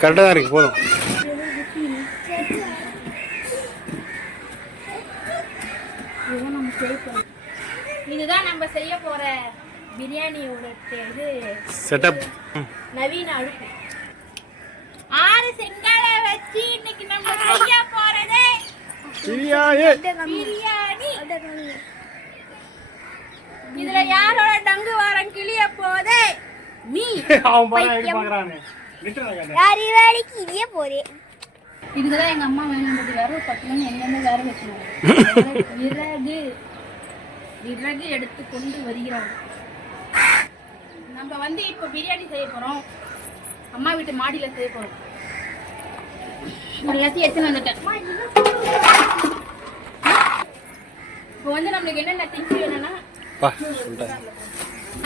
கரெக்டாக தான் இருக்கு போதும். இதுதான் நம்ம செய்ய போற பிரியாணியோட இது செட்டப். நவீன அடுப்பு. 6 செங்கலை வச்சு இன்னைக்கு நம்ம செய்ய போறது பிரியாணி. இதுல யாரோட டங்கு வாரம் கிளிய போதே நீ இதுக்குதான் எங்க அம்மா வேணுன்றது விறகு பட்டலன்னு எங்கேருந்து விறகு வச்சுருவாங்க. விறகு எடுத்து கொண்டு வருகிறாங்க. நம்ம வந்து இப்போ பிரியாணி செய்ய போறோம். அம்மா வீட்டு மாடியில செய்ய போறோம். எல்லாத்தையும் எடுத்துன்னு வந்துட்டேன். இப்போ வந்து நம்மளுக்கு என்னென்ன திங்ஸ் வேணும்னா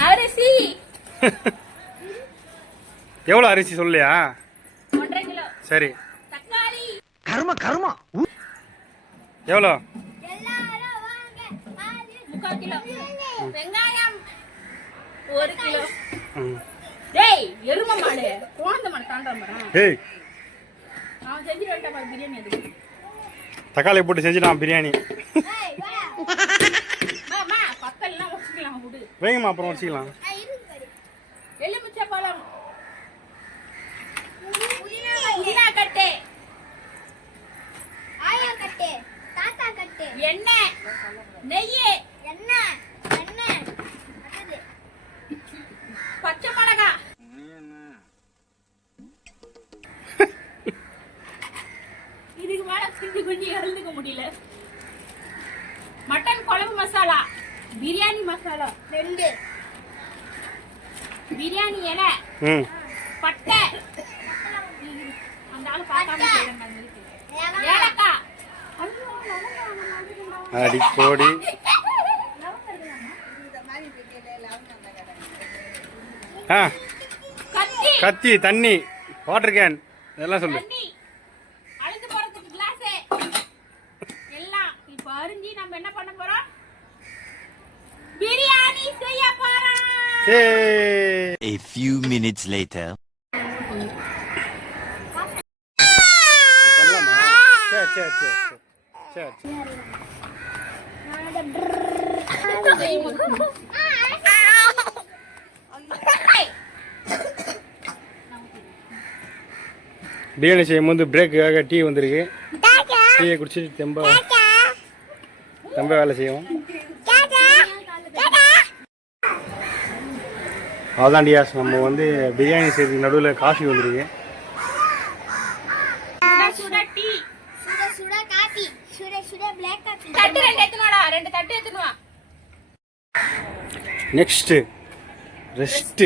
அரிசி. எவ்வளோ அரிசி சொல்லியா? 1.5 கிலோ. சரி. தக்காளி கர்மா எவ்வளோ? 3/4 கிலோ. வெங்காயம் 1 கிலோ. டேய் எரும மாடு கோந்த மாடு தாண்டற மரம். டேய் நான் செஞ்சு வரட்டா பாரு பிரியாணி அது. தக்காளி போட்டு செஞ்சிடலாம் பிரியாணி. ஏய் வா. மாமா பக்கல்லாம் வச்சுக்கலாம் விடு. வேகமா அப்புறம் வச்சுக்கலாம். எலுமிச்சை பழம். புதினா கட்டு. ஆயா கட்டு. தாத்தா கட்டு. எண்ணெய். நெய். எண்ணெய். பச்சை மிளகாய். இதுக்கு மேல கொஞ்சம் எழுந்துக்க முடியல. மட்டன் குழம்பு மசாலா, பிரியாணி மசாலா 2, பிரியாணி இலை, பட்டை, அந்த ஆளு பார்க்காம ஏலக்காய், அடி போடி, கத்தி, தண்ணி, வாட்டர் கேன், இதெல்லாம் சொல்லு. அழுது போறதுக்கு கிளாஸ் எல்லாம் இப்ப அரிஞ்சி நம்ம என்ன பண்ண போறோம்? பிரியாணி செய்ய போறோம். A few minutes later. Biryani செய்யும் போது பிரேக்குக்காக டீ வந்திருக்கு. டீயை குடிச்சிட்டு ரொம்ப வேலை செய்வோம். அதான் டியாஸ், நம்ம வந்து பிரியாணி செய்யறதுக்கு நடுவில் காஃபி வந்திருக்கு. Next rest.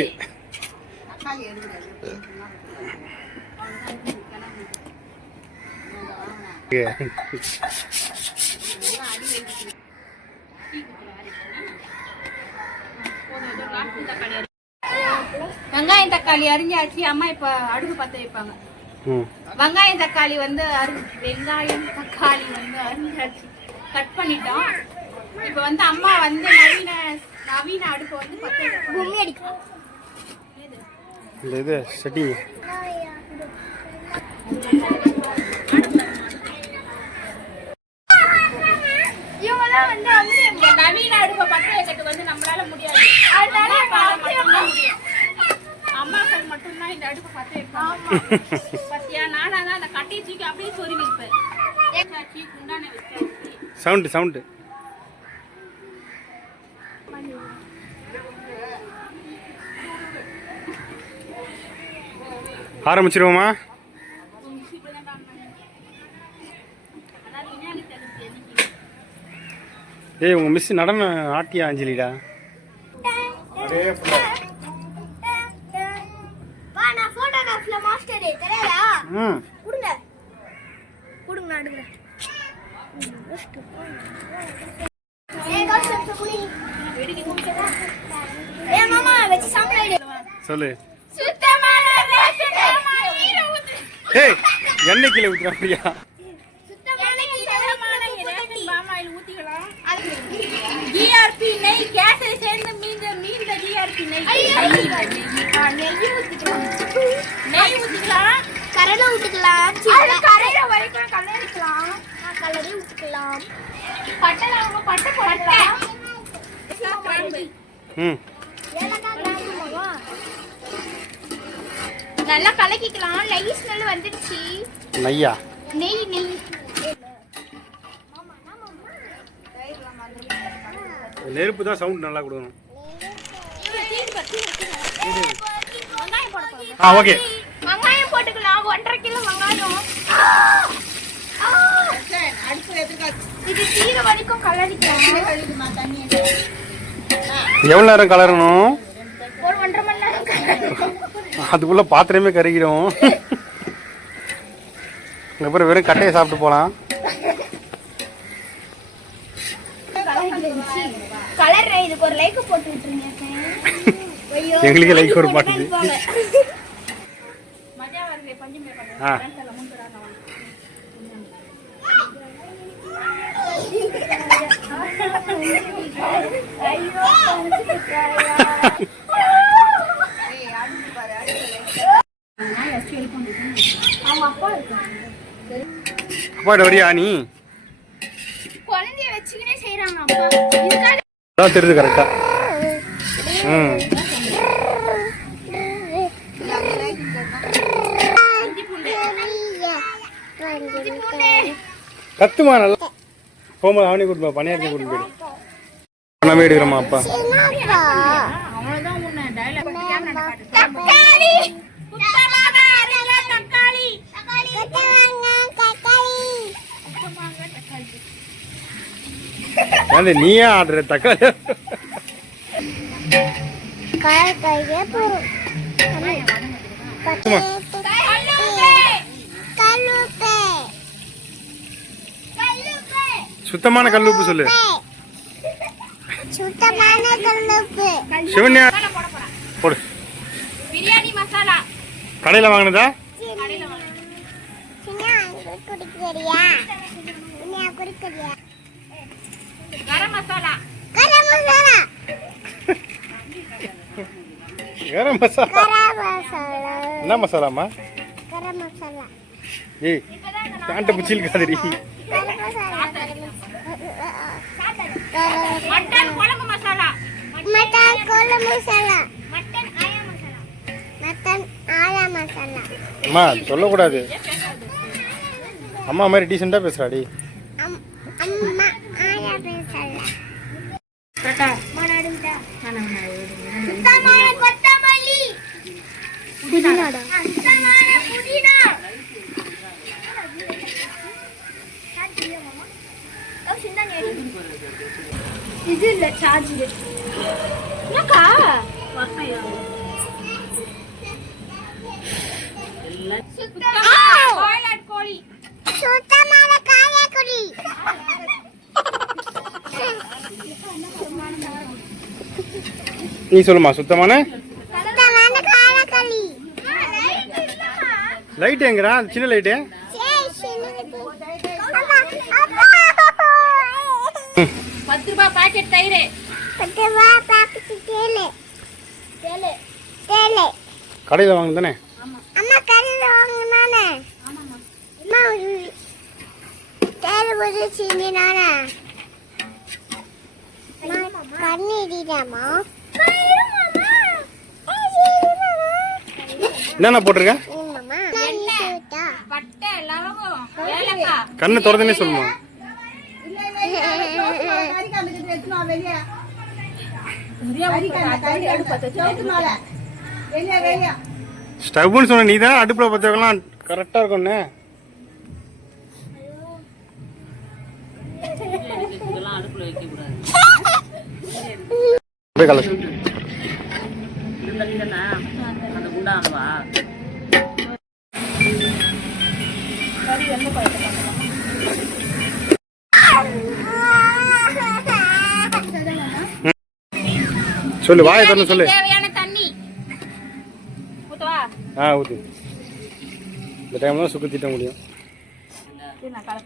வெங்காயம் தக்காளி அரிஞ்சாச்சு. அம்மா இப்ப அடுப்பு பத்த வைப்பாங்க. வெங்காயம் தக்காளி வந்து வெங்காயம் தக்காளி வந்து அரிஞ்சாச்சு, கட் பண்ணிட்டோம். இப்ப வந்து அம்மா வந்து நவீன அடுப்பு வந்து பத்த வைப்பாங்க. இது செட்டிங். நவீன அடுப்பை பற்ற வைக்கிறதுக்கு வந்து நம்மளால முடியாது. அம்மாக்கள் மட்டும்தான் இந்த அடுப்பை பற்ற வைப்பாங்க. பத்தியா, நானா தான் அந்த கட்டையை தூக்கி அப்படியே சொறி வைப்பேன். சவுண்டு ஆரம்பிச்சிருவோமா? ஏய், உங்க மிஸ் நடன ஆட்டியா அஞ்சலிடா? சொல்லு. ஏய், எண்ணெய் கீழே ஊத்துறாங்க. GR டிஆர்பி நெய் கேஸை சேர்ந்து மீந்த டிஆர்பி நெய் நெய் ஊத்திக்கலாம். நெய் ஊத்திக்கலாம், கரலை ஊத்திக்கலாம், கரையிற வரைக்கும் கலரிக்கலாம், கலரி ஊத்திக்கலாம், பட்டை பட்டை போடலாம். ம் ஏலக்காய் கிராம்புமா நல்லா கலக்கிக்கலாம். நெய் ஸ்மெல் வந்துருச்சு. நையா நெய் நெய் நெருப்பு தான் சவுண்ட் நல்லா கொடுக்கணும். ஆ ஓகே. வெங்காயம் போட்டுக்கலாம். 1.5 கிலோ வெங்காயம். இது தீர வரைக்கும் கலரிக்கலாம். எவ்வளோ நேரம் கலரணும்? ஒரு 1.5 மணி நேரம் கலரிக்கலாம். அதுக்குள்ள பாத்திரமே கருகிடும். அப்புறம் வெறும் கட்டையை சாப்பிட்டு போகலாம். கலர் இதுக்கு ஒரு லைக் போட்டு விட்டுருங்க. எங்களுக்கு லைக் வர மாட்டேங்குது. மஜா வருது கொஞ்சம் ஆ அப்பாட வரியா நீ? குழந்தைய வச்சுக்கினே செய்யறாங்க அப்பா. இதுக்காக அதான் தெரியுது கரெக்டா. ம் கத்துமா நல்லா போகும்போது அவனே கூட்டு போ, பணியாரத்தை கூட்டு போயிடு. நம்ம எடுக்கிறோமா அப்பா? அவ்வளவுதான் உன்னை டயலாக் தக்காளி சுத்தமாக அரைங்க தக்காளி ஏன் நீயே ஆடுற தக்காளி? சுத்தமான கல்லுப்பு சொல்லு. சுத்தமான கல்லுப்பு சிவன்யா போடு. பிரியாணி மசாலா கடையில் வாங்கினதா? குடிக்கிறியா? குடிக்கிறியா? கரம் மசாலா கரம் மசாலா கரம் மசாலா கரம் மசாலா என்ன மசாலாமா? கரம் மசாலா ஏய் பேண்ட்டை பிடிச்சில் காதரி. கரம் மசாலா மட்டன் குழம்பு மசாலா மட்டன் குழம்பு மசாலா மட்டன் ஆயா மசாலா மட்டன் ஆயா மசாலா. அம்மா சொல்லக்கூடாது. அம்மா மாதிரி டீசெண்டாக பேசுறாடி. அம்மா ஆயா மசாலா. சுத்தமான கொத்தமல்லி புதினாடா சுத்தமான புதினா இது இல்ல சார்ஜ் என்னக்கா சுத்தமான பாய்லர் கோழி சுத்தமான காயக்குடி நீ சொல்லுமா சுத்தமான சுத்தமான காயக்களி. லைட் எங்கிறா? சின்ன லைட்டு. 10 ரூபாய் பாக்கெட் தயிர் கடையில் வாங்க தானே? அம்மா கடையில் வாங்கினானே. அம்மா தேவை ஒரு சின்ன நானே கண்ணிடிடாமா. என்னென்ன போட்டிருக்க? பட்டை லவங்கம் ஏலக்காய் கண்ணை திறந்துனே சொல்லுமா? ஸ்டவ்னு சொன்ன நீ தான் அடுப்பில் பற்ற வைக்கலாம். கரெக்டாக இருக்கும்ண்ணே. போய் கலசு. சொல்லு, வாயை திறந்து சொல்லு. தேவையான தண்ணி ஊத்தவா? ஊத்து. இந்த டைம்ல தான் சுக்கு திட்ட முடியும்.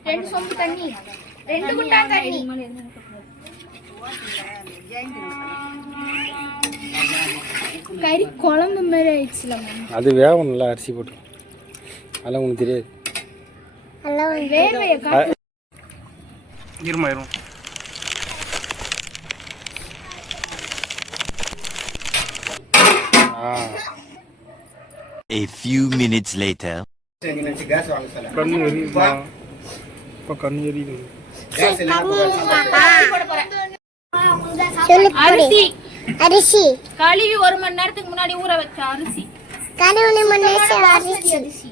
2 சொம்பு தண்ணி 2 குண்டா தண்ணி கறி குழம்பு மாதிரி ஆயிடுச்சுல மாமா. அது வேகும் நல்லா அரிசி போட்டு. அதெல்லாம் உனக்கு தெரியாது. வேர்வையை காட்டு. இருமா. A few minutes later. கண்ணு எரியுமா? இப்போ கண்ணு எரியுது. அரிசி அரிசி கழுவி 1 மணி நேரத்துக்கு முன்னாடி ஊற வச்ச அரிசி. கழுவுனி மண்ணேசி அரிசி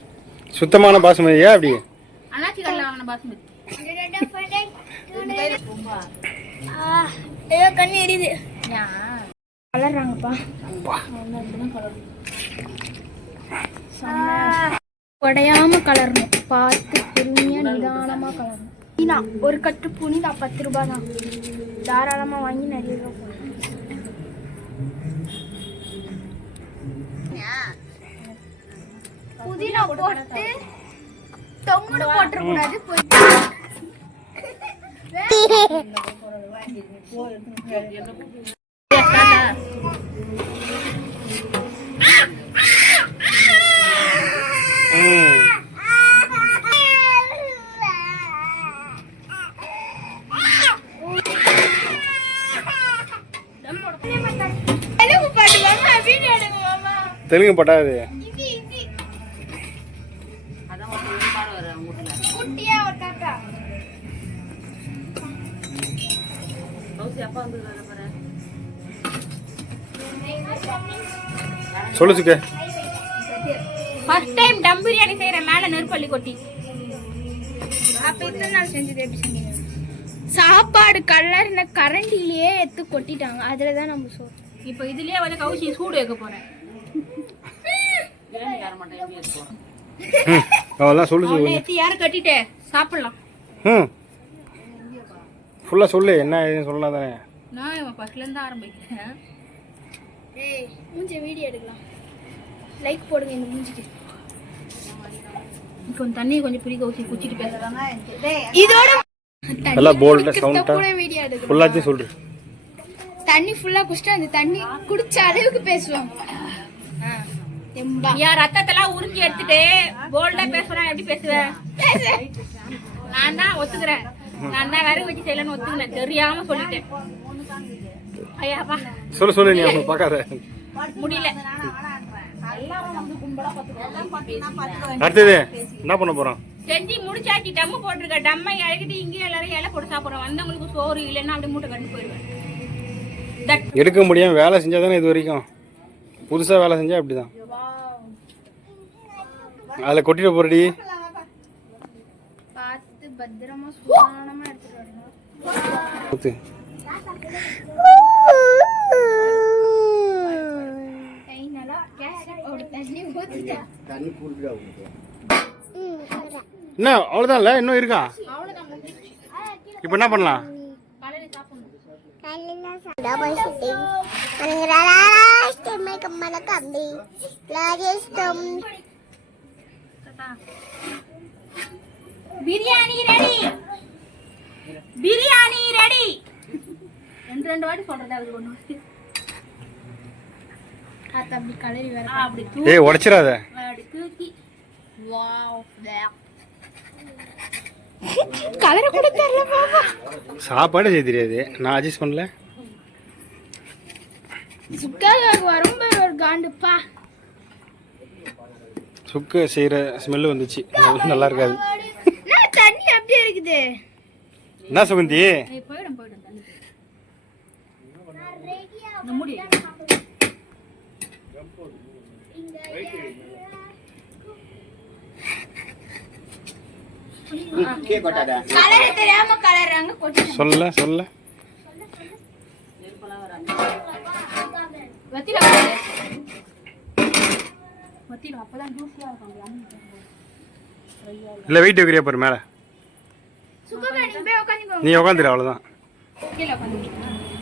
சுத்தமான பாசுமதியா அப்படி? அண்ணாச்சி கடையில் வாங்கின பாசுமதி. ஐயோ கண்ணு எரியுது. கலர்றாங்கப்பா. உடையாம கலரணும். பார்த்து பொறுமையா நிதானமா கலரணும். ஒரு கட்டு புனிதா 10 ரூபாய் தான். தாராளமா வாங்கி நிறைய ரூபாய் போடணும். புதினா போட்டு தொங்குடு போட்டுற கூடாது. தெலுங்கு பட்டாது. சொல்லு சுக்க. ஃபர்ஸ்ட் டைம் டம் பிரியாணி செய்யற மேல நெருப்பள்ளி கொட்டி. அப்ப இத்தனை நாள் செஞ்சது எப்படி செஞ்சீங்க? சாப்பாடு கலர்ன கரண்டிலேயே எடுத்து கொட்டிட்டாங்க. அதுல தான் நம்ம சோறு. இப்போ இதுலயே வந்து கவுச்சி சூடு வைக்க போறேன். அவெல்லாம் சொல்லு சொல்லு. யாரும் கட்டிட்டே சாப்பிடலாம். ஃபுல்லா சொல்லு. என்ன ஏதுன்னு சொல்லலாம் தானே. நான் ஃபர்ஸ்ட்ல இருந்து ஆரம்பிக்கிறேன். ஏய் மூஞ்சி வீடியோ எடுக்கலாம். லைக் போடுங்க இந்த மூஞ்சிக்கு. கொஞ்சம் தண்ணி கொஞ்சம் பிடிக்க ஊத்தி குச்சிட்டு பேசுறாங்க. இதோட எல்லாம் போல்டா சவுண்டா வீடியோ எடுக்கலாம். ஃபுல்லாத்தையும் சொல்லு. தண்ணி ஃபுல்லா குடிச்சிட்டு அந்த தண்ணி குடிச்ச அளவுக்கு பேசுவாங்க. யார் ரத்தத்தெல்லாம் உறிஞ்சி எடுத்துட்டு போல்டா பேசுறான். எப்படி பேசுவேன்? நான் தான் ஒத்துக்கிறேன். நான் தான் வேற வச்சு செய்யலன்னு ஒத்துக்கினேன். தெரியாம சொல்லிட்டேன். ஐயாப்பா சொல்லு சொல்லு. நீ அவங்க பார்க்காத. முடியல. அடுத்தது என்ன பண்ண போறோம்? செஞ்சு முடிச்சாச்சு. டம்மு போட்டிருக்க. டம்மை இறக்கிட்டு இங்கேயும் எல்லாரும் இலை போட்டு சாப்பிடுறோம். வந்தவங்களுக்கு சோறு இல்லைன்னா அப்படி மூட்டை கட்டு போயிடுவேன். எடுக்க முடியாம வேலை செஞ்சா தானே இது வரைக்கும். புதுசா வேலை செஞ்சா அப்படிதான். அதுல கொட்டிட போறடி. பார்த்து பத்திரமா சுத்தமா எடுத்துட்டு வரணும். என்ன அவ்வளவுதான்ல? இன்னும் இருக்கா? இப்ப என்ன பண்ணலாம்? பிரியாணி ரெடி. பிரியாணி ரெடி. ரெண்டு வாட்டி சொல்றது. அது ஒண்ணு அப்படி கலரி வேற. அப்படி ஏய் உடைச்சிராத. அப்படி தூக்கி. வாவ் கலரை கூட தெரியல பாப்பா. சாப்பாடு செய்ய தெரியாது. நான் அட்ஜஸ்ட் பண்ணல. சுக்காக வரும் ஒரு காண்டுப்பா. சுக்கு செய்யற ஸ்மெல் வந்துச்சு. நல்லா இருக்காது. தண்ணி அப்படியே இருக்குது. என்ன சுகந்தி? போயிடும் போயிடும் தண்ணி. மூடி. கலர் தெரியாம கலர்றாங்க. சொல்ல சொல்ல. வத்தில வத்தில அப்பதான் ஜூஸியா இருக்கும். இல்ல வெயிட் வைக்கிறியா பாரு மேல. சுக்கா நீ போய் உட்கார்ந்து. நீ உட்காந்துரு அவ்வளவுதான். கீழ உட்கார்ந்து.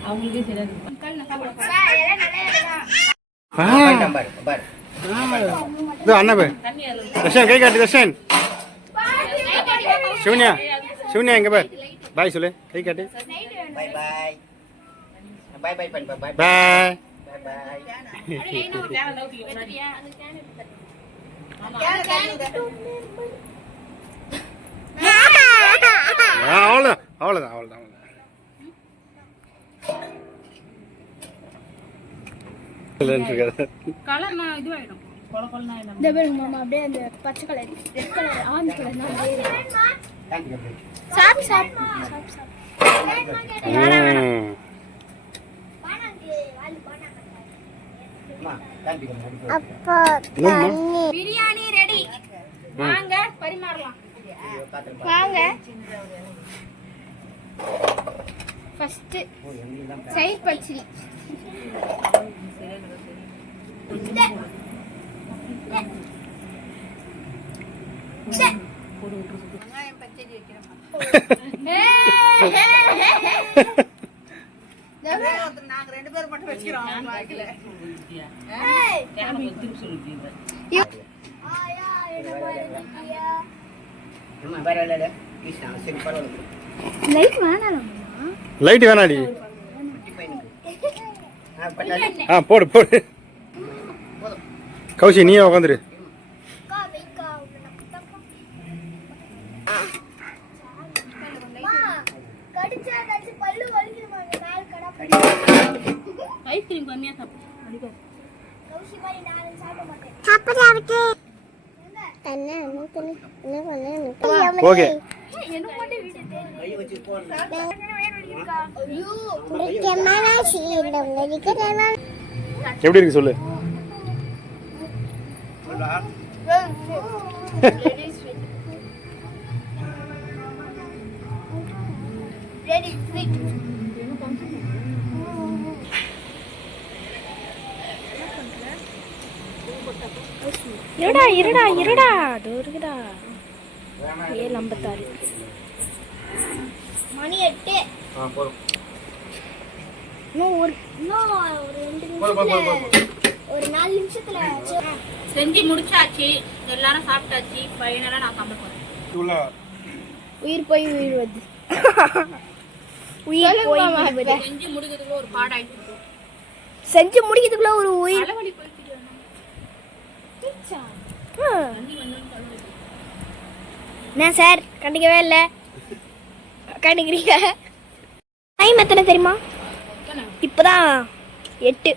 அவங்களுக்கே தெரியாது. கல்ல சாப்பிடு. அண்ணா பாரு. தர்ஷன் கை காட்டு. தர்ஷன் சிவனியா சிவனியா எங்க பாரு. பாய் சொல்லு. கை காட்டு. பாய் பாய். பாய் பாய் பண்ணு பாய் பாய். பாய் அவ்வளோதான் அவ்வளோதான் அவ்வளோதான். கலர் நான் இதுவாயிடும் கொல கொலனா இந்த பேருக்கு மாமா அப்படியே அந்த பச்சை colour red colour orange colour சாப் சாப் சாப் சாப் அப்பா பிரியாணி ரெடி வாங்க பரிமாறலாம் வாங்க ஃபர்ஸ்ட் சைட் பச்சடி நாங்க 2 பேர் மட்டும் வச்சுக்கிறோம் அவங்க வாய்க்கல லைட் வேணாம் லைட் வேணாடி. போடு போடு. கௌசி நீயே உட்காந்துரு. ஐஸ்கிரீம் கம்மியா சாப்பிடு ஓகே. எப்படி இருக்கு சொல்லு. இருடா இருடா இருடா டோருடா 7:56 மணி 8 போதும். இன்னும் ஒரு 2 நிமிஷத்துல ஒரு 4 நிமிஷத்துல செஞ்சு முடிச்சாச்சு எல்லாரும் சாப்பிட்டாச்சு பையனெல்லாம் நான் சாப்பிட போறேன் உயிர் போய் உயிர் வருது உயிர் போய் உயிர் வருது செஞ்சு முடிக்கிறதுக்குள்ள ஒரு பாடாயிட்டு செஞ்சு முடிக்கிறதுக்குள்ள ஒரு உயிர் தலைவலி போயிட்டு என்ன சார் கண்டிக்கவே இல்லை கண்டிக்கிறீங்க டைம் எத்தனை தெரியுமா இப்போதான் 8